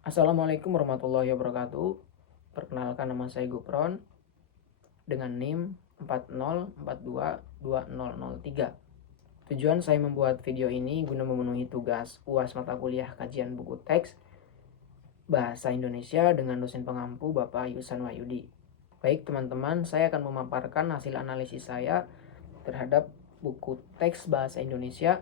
Assalamualaikum warahmatullahi wabarakatuh. Perkenalkan, nama saya Gupron dengan NIM 40422003. Tujuan saya membuat video ini guna memenuhi tugas UAS mata kuliah kajian buku teks Bahasa Indonesia dengan dosen pengampu Bapak Yusan Wahyudi. Baik teman-teman, saya akan memaparkan hasil analisis saya terhadap buku teks Bahasa Indonesia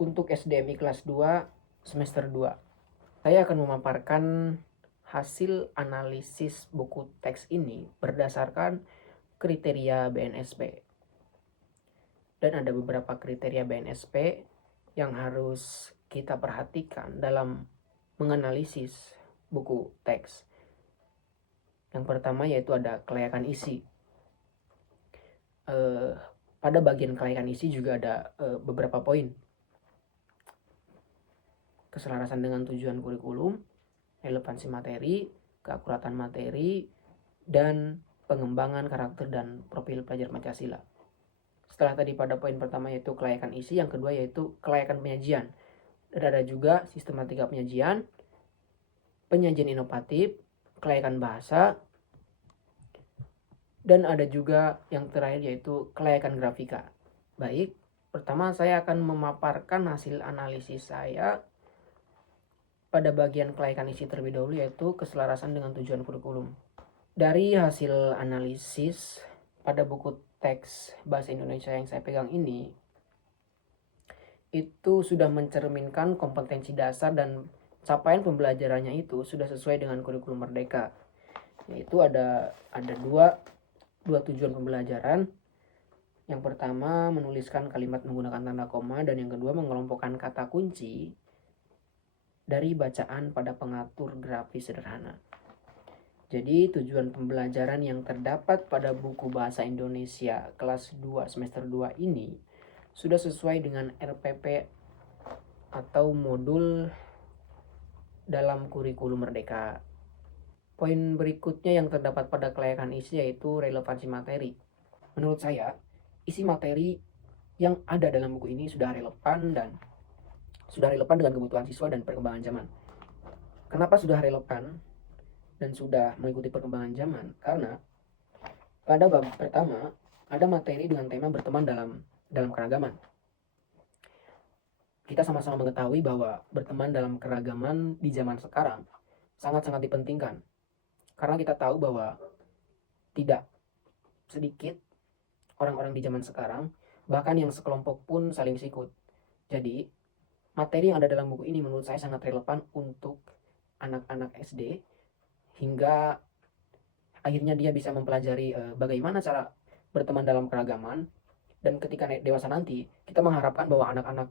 untuk SDMI kelas 2 semester 2. Saya akan memaparkan hasil analisis buku teks ini berdasarkan kriteria BNSP. Dan ada beberapa kriteria BNSP yang harus kita perhatikan dalam menganalisis buku teks. Yang pertama yaitu ada kelayakan isi. Pada bagian kelayakan isi juga ada beberapa poin. Keselarasan dengan tujuan kurikulum, relevansi materi, keakuratan materi, dan pengembangan karakter dan profil pelajar Pancasila. Setelah tadi pada poin pertama yaitu kelayakan isi, yang kedua yaitu kelayakan penyajian. Dan ada juga sistematika penyajian, penyajian inovatif, kelayakan bahasa, dan ada juga yang terakhir yaitu kelayakan grafika. Baik, pertama saya akan memaparkan hasil analisis saya pada bagian kelayakan isi terlebih dahulu, yaitu keselarasan dengan tujuan kurikulum. Dari hasil analisis pada buku teks Bahasa Indonesia yang saya pegang ini, itu sudah mencerminkan kompetensi dasar dan capaian pembelajarannya itu sudah sesuai dengan kurikulum Merdeka. Yaitu ada dua tujuan pembelajaran. Yang pertama menuliskan kalimat menggunakan tanda koma, dan yang kedua mengelompokkan kata kunci dari bacaan pada pengatur grafis sederhana. Jadi tujuan pembelajaran yang terdapat pada buku Bahasa Indonesia kelas 2 semester 2 ini sudah sesuai dengan RPP atau modul dalam kurikulum Merdeka. Poin berikutnya yang terdapat pada kelayakan isi yaitu relevansi materi. Menurut saya, isi materi yang ada dalam buku ini sudah relevan dengan kebutuhan siswa dan perkembangan zaman. Kenapa sudah relevan dan sudah mengikuti perkembangan zaman? Karena pada bab pertama ada materi dengan tema berteman dalam keragaman. Kita sama-sama mengetahui bahwa berteman dalam keragaman di zaman sekarang sangat-sangat dipentingkan. Karena kita tahu bahwa tidak sedikit orang-orang di zaman sekarang, bahkan yang sekelompok pun saling sikut. Jadi, materi yang ada dalam buku ini menurut saya sangat relevan untuk anak-anak SD, hingga akhirnya dia bisa mempelajari bagaimana cara berteman dalam keragaman. Dan ketika dewasa nanti, kita mengharapkan bahwa anak-anak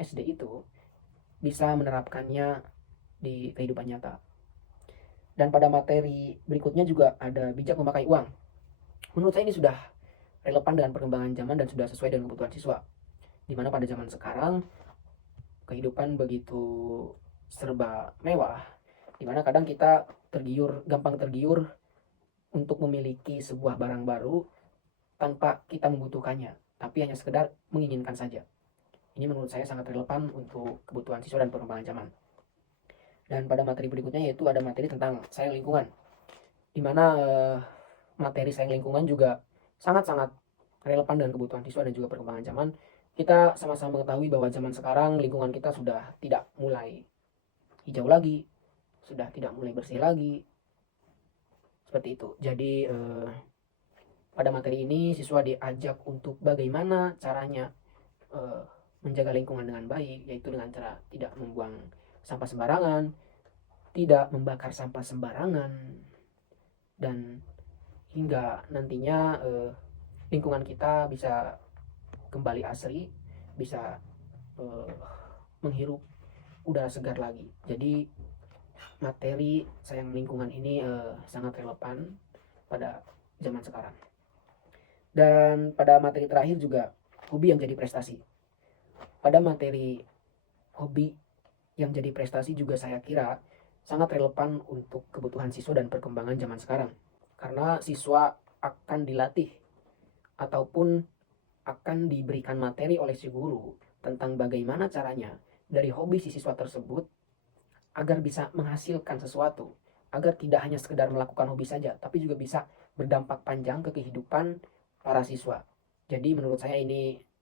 SD itu bisa menerapkannya di kehidupan nyata. Dan pada materi berikutnya juga ada bijak memakai uang. Menurut saya ini sudah relevan dengan perkembangan zaman dan sudah sesuai dengan kebutuhan siswa. Dimana pada zaman sekarang kehidupan begitu serba mewah, dimana kadang kita gampang tergiur untuk memiliki sebuah barang baru tanpa kita membutuhkannya, tapi hanya sekedar menginginkan saja. Ini menurut saya sangat relevan untuk kebutuhan siswa dan perkembangan zaman. Dan pada materi berikutnya yaitu ada materi tentang sayang lingkungan, dimana materi sayang lingkungan juga sangat-sangat relevan dengan kebutuhan siswa dan juga perkembangan zaman. Kita sama-sama mengetahui bahwa zaman sekarang lingkungan kita sudah tidak mulai hijau lagi, sudah tidak mulai bersih lagi, seperti itu. Jadi pada materi ini siswa diajak untuk bagaimana caranya menjaga lingkungan dengan baik, yaitu dengan cara tidak membuang sampah sembarangan, tidak membakar sampah sembarangan, dan hingga nantinya lingkungan kita bisa kembali asri, bisa menghirup udara segar lagi. Jadi materi sayang lingkungan ini sangat relevan pada zaman sekarang. Dan pada materi terakhir juga hobi yang jadi prestasi. Pada materi hobi yang jadi prestasi juga saya kira sangat relevan untuk kebutuhan siswa dan perkembangan zaman sekarang. Karena siswa akan dilatih ataupun akan diberikan materi oleh si guru tentang bagaimana caranya dari hobi si siswa tersebut agar bisa menghasilkan sesuatu, agar tidak hanya sekedar melakukan hobi saja, tapi juga bisa berdampak panjang ke kehidupan para siswa. Jadi menurut saya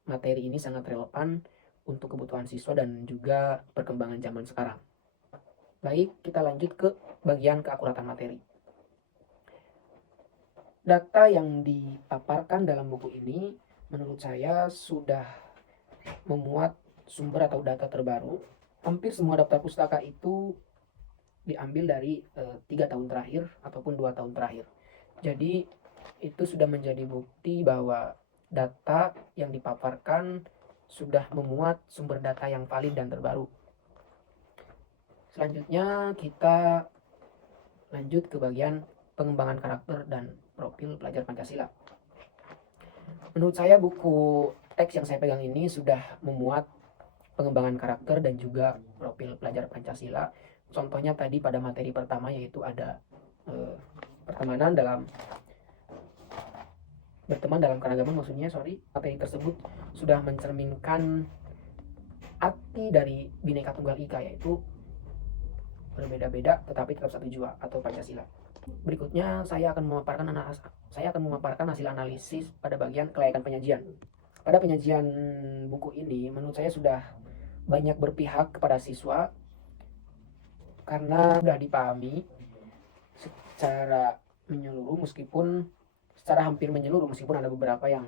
materi ini sangat relevan untuk kebutuhan siswa dan juga perkembangan zaman sekarang. Baik, kita lanjut ke bagian keakuratan materi. Data yang dipaparkan dalam buku ini menurut saya sudah memuat sumber atau data terbaru. Hampir semua daftar pustaka itu diambil dari 3 tahun terakhir ataupun 2 tahun terakhir. Jadi itu sudah menjadi bukti bahwa data yang dipaparkan sudah memuat sumber data yang valid dan terbaru. Selanjutnya kita lanjut ke bagian pengembangan karakter dan profil pelajar Pancasila. Menurut saya buku teks yang saya pegang ini sudah memuat pengembangan karakter dan juga profil pelajar Pancasila. Contohnya tadi pada materi pertama yaitu ada pertemanan dalam berteman dalam keragaman, materi tersebut sudah mencerminkan arti dari Bhinneka Tunggal Ika, yaitu berbeda-beda tetapi tetap satu jua atau Pancasila. Berikutnya saya akan memaparkan hasil analisis pada bagian kelayakan penyajian. Pada penyajian buku ini menurut saya sudah banyak berpihak kepada siswa karena sudah dipahami secara hampir menyeluruh meskipun ada beberapa yang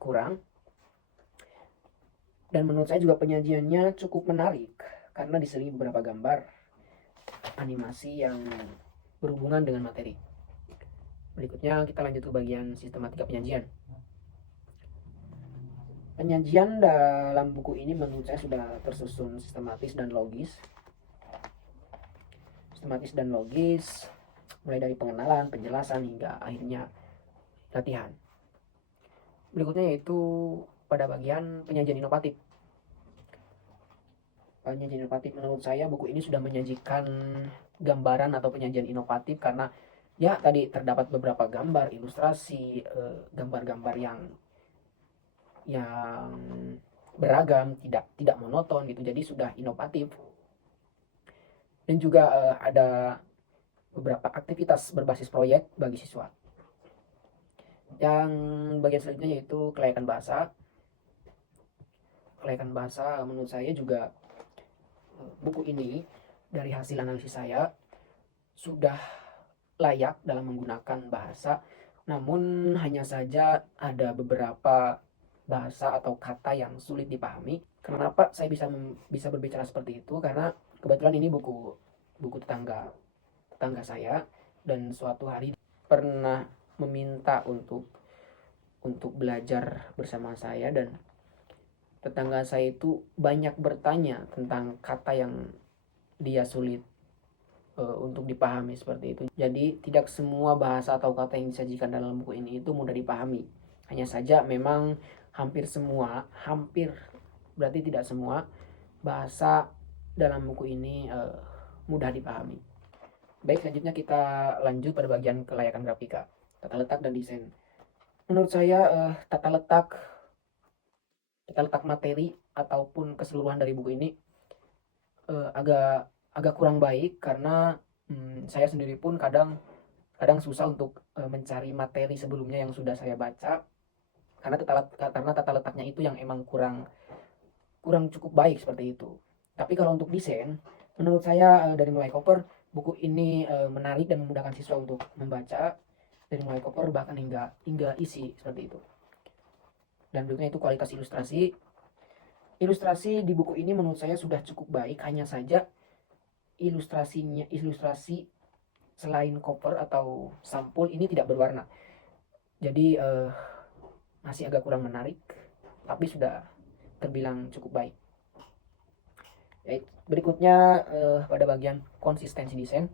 kurang. Dan menurut saya juga penyajiannya cukup menarik karena diselingi beberapa gambar animasi yang berhubungan dengan materi. Berikutnya kita lanjut ke bagian sistematika penyajian. Penyajian dalam buku ini menurut saya sudah tersusun sistematis dan logis, mulai dari pengenalan, penjelasan hingga akhirnya latihan. Berikutnya yaitu pada bagian penyajian inovatif. Penyajian inovatif menurut saya buku ini sudah menyajikan gambaran atau penyajian inovatif karena ya tadi terdapat beberapa gambar, ilustrasi, gambar-gambar yang beragam, tidak monoton gitu. Jadi sudah inovatif. Dan juga ada beberapa aktivitas berbasis proyek bagi siswa. Yang bagian selanjutnya yaitu kelayakan bahasa. Kelayakan bahasa menurut saya juga buku ini dari hasil analisis saya sudah layak dalam menggunakan bahasa, namun hanya saja ada beberapa bahasa atau kata yang sulit dipahami. Kenapa saya bisa berbicara seperti itu? Karena kebetulan ini buku tetangga saya, dan suatu hari pernah meminta untuk belajar bersama saya, dan tetangga saya itu banyak bertanya tentang kata yang dia sulit untuk dipahami seperti itu. Jadi tidak semua bahasa atau kata yang disajikan dalam buku ini itu mudah dipahami. Hanya saja memang hampir berarti tidak semua bahasa dalam buku ini mudah dipahami. Baik, selanjutnya kita lanjut pada bagian kelayakan grafika, tata letak dan desain. Menurut saya tata letak materi ataupun keseluruhan dari buku ini agak kurang baik karena saya sendiri pun kadang susah untuk mencari materi sebelumnya yang sudah saya baca karena tata letaknya itu yang emang kurang cukup baik seperti itu. Tapi kalau untuk desain, menurut saya dari mulai cover buku ini menarik dan memudahkan siswa untuk membaca dari mulai cover bahkan hingga isi seperti itu. Dan berikutnya itu kualitas ilustrasi. Ilustrasi di buku ini menurut saya sudah cukup baik, hanya saja ilustrasi selain cover atau sampul ini tidak berwarna. Jadi masih agak kurang menarik, tapi sudah terbilang cukup baik. Berikutnya pada bagian konsistensi desain.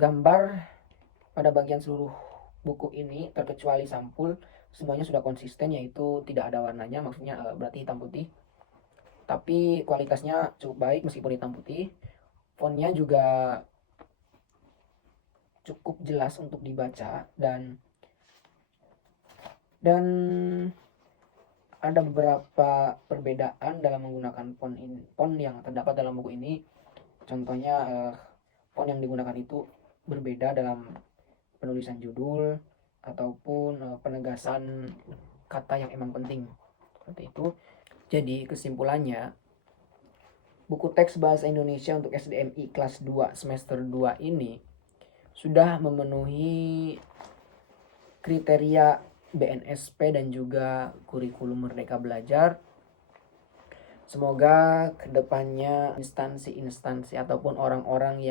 Gambar pada bagian seluruh buku ini terkecuali sampul semuanya sudah konsisten, yaitu tidak ada warnanya, maksudnya berarti hitam putih. Tapi kualitasnya cukup baik meskipun hitam putih. Fontnya juga cukup jelas untuk dibaca dan ada beberapa perbedaan dalam menggunakan font yang terdapat dalam buku ini. Contohnya font yang digunakan itu berbeda dalam penulisan judul ataupun penegasan kata yang emang penting, seperti itu. Jadi kesimpulannya, buku teks bahasa Indonesia untuk SDMI kelas 2 semester 2 ini sudah memenuhi kriteria BNSP dan juga kurikulum Merdeka Belajar. Semoga kedepannya instansi-instansi ataupun orang-orang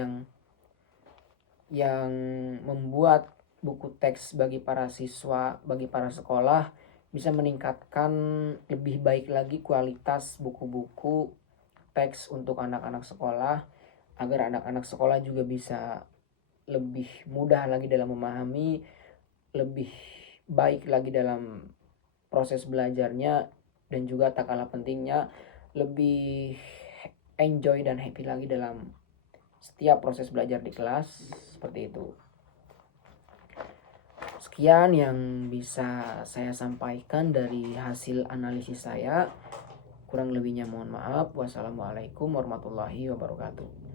yang membuat buku teks bagi para siswa, bagi para sekolah, bisa meningkatkan lebih baik lagi kualitas buku-buku teks untuk anak-anak sekolah, agar anak-anak sekolah juga bisa lebih mudah lagi dalam memahami, lebih baik lagi dalam proses belajarnya, dan juga tak kalah pentingnya lebih enjoy dan happy lagi dalam setiap proses belajar di kelas, seperti itu. Sekian yang bisa saya sampaikan dari hasil analisis saya. Kurang lebihnya mohon maaf. Wassalamualaikum warahmatullahi wabarakatuh.